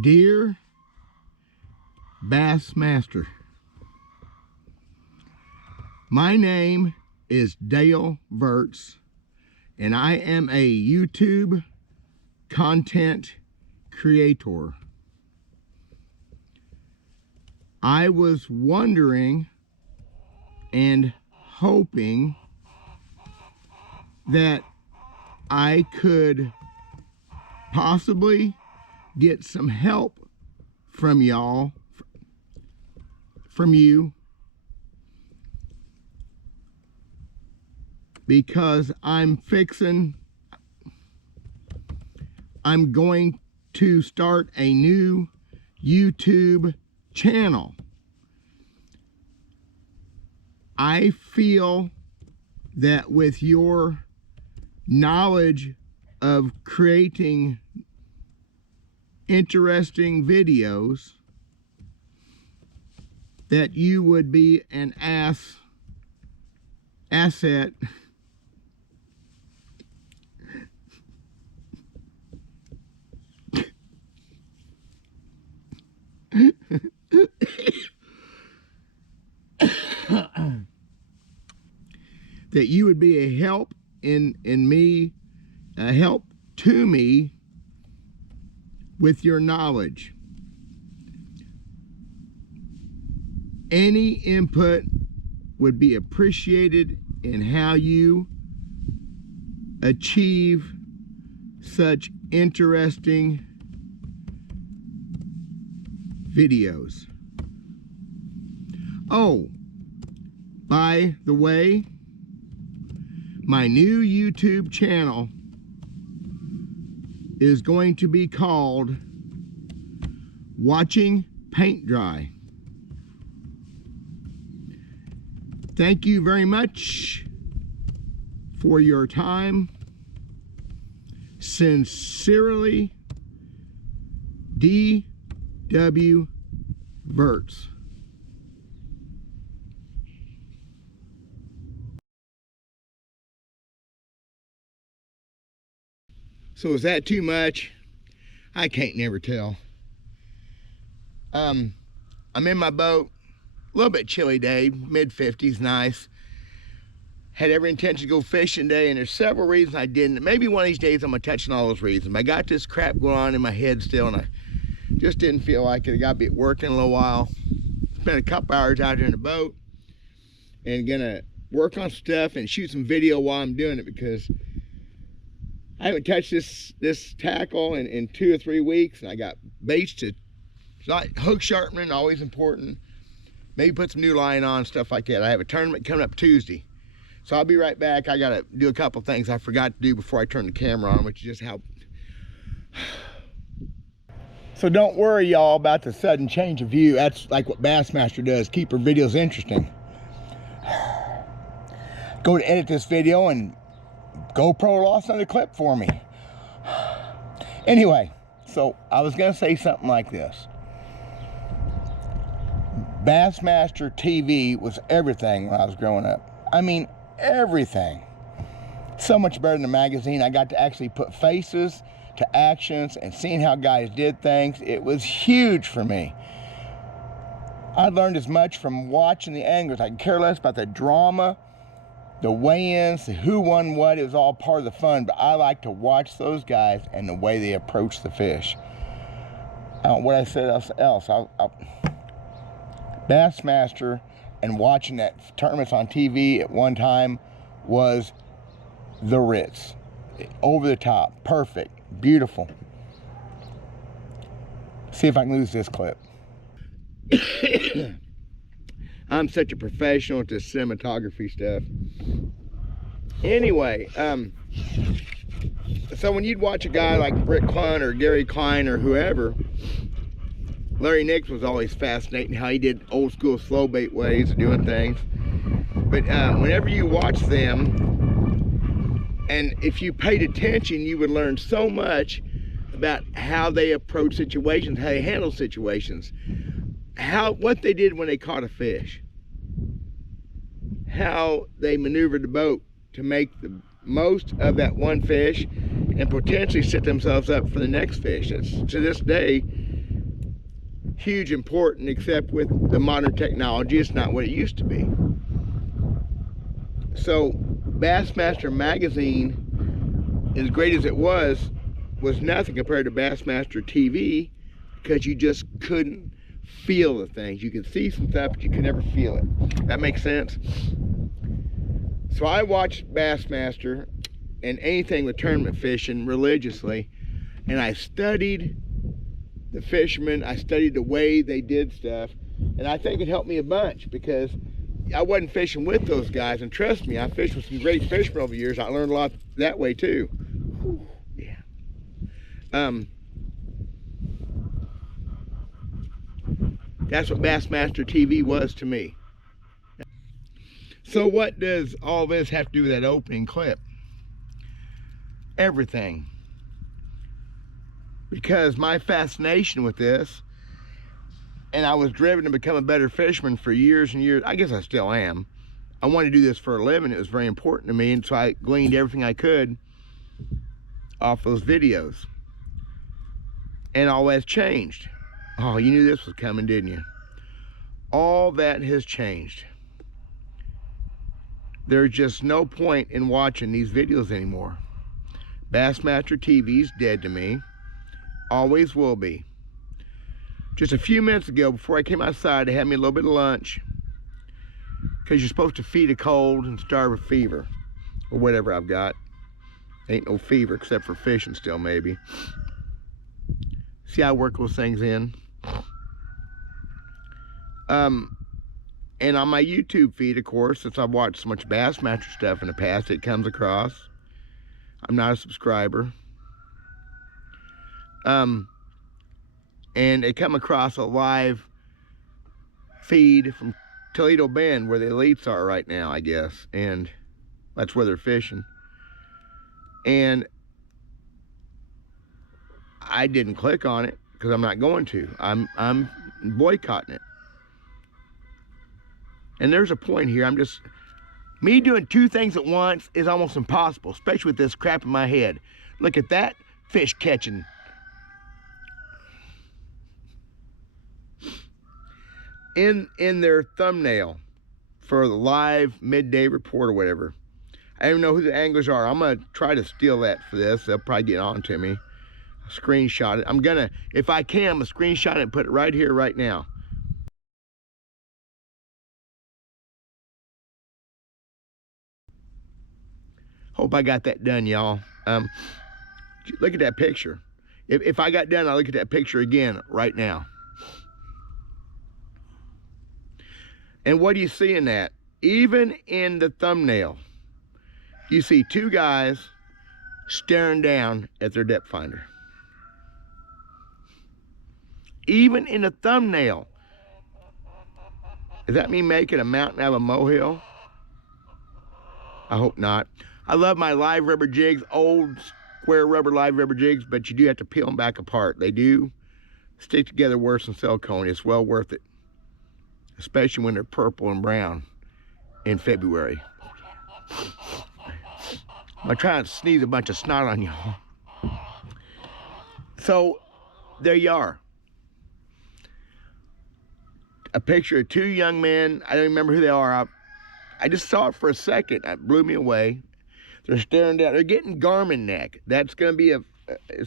Dear Bassmaster, my name is Dale Verts, and I am a YouTube content creator. I was wondering and hoping that I could possibly get some help from y'all, from you, because I'm going to start a new YouTube channel. I feel that with your knowledge of creating interesting videos, that you would be an asset that you would be a help in me, a help to me with your knowledge. Any input would be appreciated in how you achieve such interesting videos. Oh, by the way, my new YouTube channel is going to be called Watching Paint Dry. Thank you very much for your time. Sincerely, D.W. Verts. So is that too much? I can't never tell. I'm in my boat, a little bit chilly day, mid-50s, nice. Had every intention to go fishing today, and there's several reasons I didn't. Maybe one of these days I'm gonna touch on all those reasons. But I got this crap going on in my head still, and I just didn't feel like it. I gotta be at work in a little while. Spent a couple hours out here in the boat, and gonna work on stuff and shoot some video while I'm doing it, because I haven't touched this tackle in 2 or 3 weeks, and I got baits to, it's not hook sharpening, always important. Maybe put some new line on, stuff like that. I have a tournament coming up Tuesday, so I'll be right back. I gotta do a couple things I forgot to do before I turn the camera on, which is just how. So don't worry, y'all, about the sudden change of view. That's like what Bassmaster does, keep her videos interesting. Go to edit this video and GoPro lost another clip for me. Anyway, so I was gonna say something like this. Bassmaster TV was everything when I was growing up. I mean, everything. So much better than the magazine. I got to actually put faces to actions and seeing how guys did things. It was huge for me. I learned as much from watching the anglers. I could care less about the drama, the weigh-ins, who won what. It was all part of the fun, but I like to watch those guys and the way they approach the fish. What I said else, Bassmaster and watching that tournaments on TV at one time was the Ritz. Over the top, perfect, beautiful. See if I can lose this clip. I'm such a professional at this cinematography stuff. Anyway, so when you'd watch a guy like Rick Klein or Gary Klein or whoever, Larry Nix was always fascinating how he did old school slow bait ways of doing things. But whenever you watch them, and if you paid attention, you would learn so much about how they approach situations, how they handle situations, what they did when they caught a fish, how they maneuvered the boat to make the most of that one fish and potentially set themselves up for the next fish. It's, to this day, huge important, except with the modern technology, it's not what it used to be. So Bassmaster magazine, as great as it was nothing compared to Bassmaster TV, because you just couldn't feel the things. You could see some stuff, but you could never feel it. That makes sense? So I watched Bassmaster and anything with tournament fishing religiously, and I studied the fishermen, I studied the way they did stuff, and I think it helped me a bunch, because I wasn't fishing with those guys, and trust me, I fished with some great fishermen over the years. I learned a lot that way too. Whew, yeah. That's what Bassmaster TV was to me. So what does all this have to do with that opening clip? Everything. Because my fascination with this, and I was driven to become a better fisherman for years and years. I guess I still am. I wanted to do this for a living. It was very important to me, and so I gleaned everything I could off those videos. And all that's changed. Oh, you knew this was coming, didn't you? All that has changed. There's just no point in watching these videos anymore. Bassmaster TV's dead to me. Always will be. Just a few minutes ago, before I came outside, I had me a little bit of lunch, because you're supposed to feed a cold and starve a fever, or whatever I've got. Ain't no fever except for fishing still, maybe. See how I work those things in? And on my YouTube feed, of course, since I've watched so much Bassmaster stuff in the past, it comes across. I'm not a subscriber. And it come across a live feed from Toledo Bend, where the elites are right now, I guess, and that's where they're fishing. And I didn't click on it because I'm not going to. I'm boycotting it. And there's a point here. Me doing two things at once is almost impossible, especially with this crap in my head. Look at that fish catching. In their thumbnail for the live midday report or whatever, I don't even know who the anglers are. I'm gonna try to steal that for this. They'll probably get on to me. Screenshot it. I'm gonna, if I can, I'm gonna screenshot it and put it right here, right now. Hope I got that done, y'all. Look at that picture. If I got done, I'll look at that picture again right now. And what do you see in that? Even in the thumbnail, you see two guys staring down at their depth finder. Even in the thumbnail. Does that mean making a mountain out of a molehill? I hope not. I love my live rubber jigs, old square rubber live rubber jigs, but you do have to peel them back apart. They do stick together worse than silicone. It's well worth it, especially when they're purple and brown in February. I'm trying to sneeze a bunch of snot on y'all. So there you are. A picture of two young men. I don't remember who they are. I just saw it for a second. It blew me away. They're staring down. They're getting Garmin neck. That's going to be they're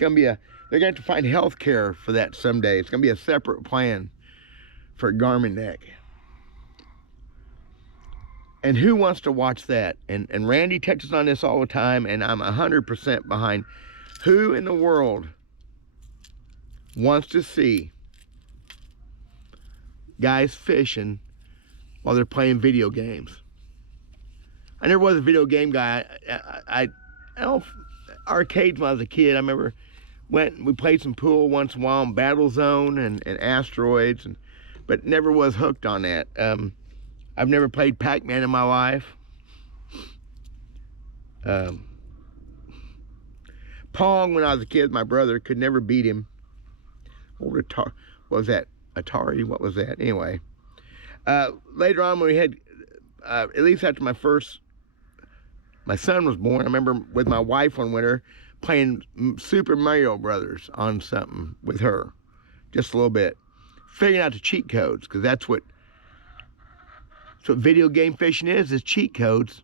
going to have to find health care for that someday. It's going to be a separate plan for Garmin neck. And who wants to watch that? And Randy touches on this all the time, and I'm 100% behind. Who in the world wants to see guys fishing while they're playing video games? I never was a video game guy. I don't, arcades when I was a kid. I remember we played some pool once in a while, Battle Zone and Asteroids, but never was hooked on that. I've never played Pac-Man in my life. Pong when I was a kid, my brother could never beat him. What was that? Atari? What was that? Anyway. Later on when we had, at least after my son was born, I remember with my wife one winter playing Super Mario Brothers on something with her. Just a little bit. figuring out the cheat codes, because that's what video game fishing is cheat codes.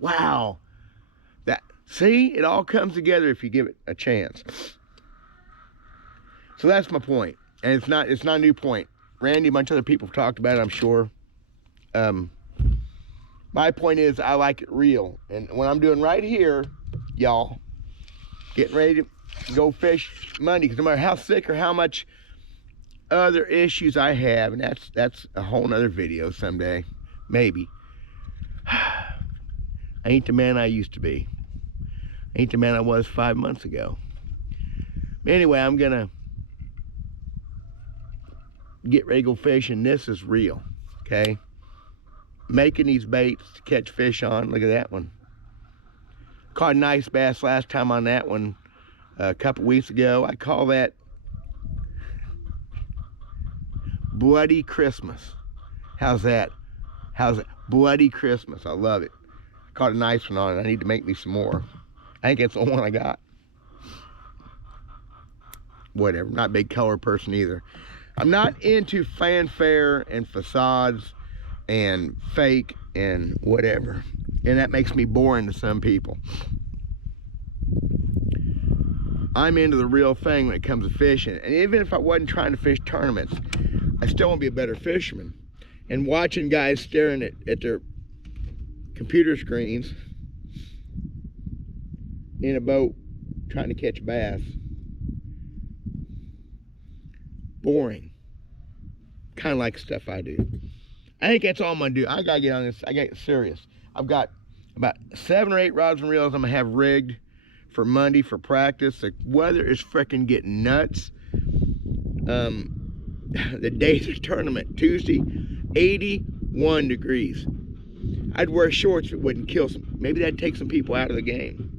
Wow. See, it all comes together if you give it a chance. So that's my point. And it's not a new point. Randy, a bunch of other people have talked about it, I'm sure. My point is, I like it real. And what I'm doing right here, y'all, getting ready to go fish Monday, because no matter how sick or how much other issues I have, and that's a whole nother video someday, maybe. I ain't the man I used to be. I ain't the man I was 5 months ago. But anyway, I'm gonna get ready to go fishing. This is real, okay? Making these baits to catch fish on. Look at that one. Caught a nice bass last time on that one a couple weeks ago. I call that Bloody Christmas. How's that? How's it? Bloody Christmas. I love it. Caught a nice one on it. I need to make me some more. I think that's the one I got. Whatever. Not a big color person either. I'm not into fanfare and facades and fake and whatever. And that makes me boring to some people. I'm into the real thing when it comes to fishing. And even if I wasn't trying to fish tournaments, I still want to be a better fisherman. And watching guys staring at their computer screens in a boat trying to catch bass. Boring. Kind of like stuff I do. I think that's all I'm gonna do. I gotta get on this. I gotta get serious. I've got about 7 or 8 rods and reels I'm gonna have rigged for Monday for practice. The weather is freaking getting nuts. The day of the tournament, Tuesday, 81 degrees. I'd wear shorts if it wouldn't kill some. Maybe that'd take some people out of the game.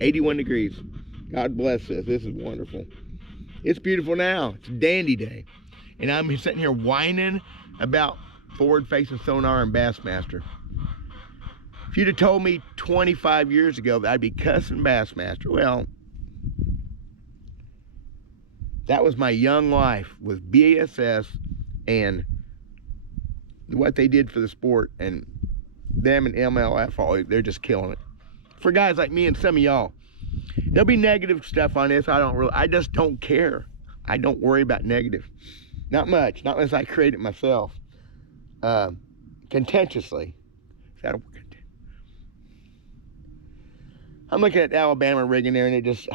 81 degrees. God bless this. This is wonderful. It's beautiful now. It's dandy day. And I'm sitting here whining about forward-facing sonar and Bassmaster. If you'd have told me 25 years ago that I'd be cussing Bassmaster, well, that was my young life with B.A.S.S. and what they did for the sport, and them and MLF, they're just killing it. For guys like me and some of y'all, there'll be negative stuff on this. I just don't care. I don't worry about negative. Not much, not unless I create it myself. Contentiously. I'm looking at Alabama rig in there, and it just,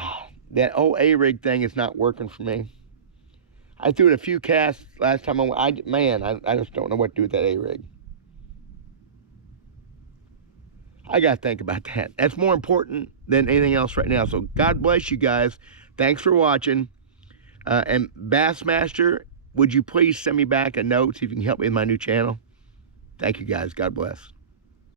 that old A-rig thing is not working for me. I threw it a few casts last time. I just don't know what to do with that A-rig. I got to think about that. That's more important than anything else right now. So God bless you guys. Thanks for watching. And Bassmaster, would you please send me back a note, see if you can help me with my new channel? Thank you guys. God bless.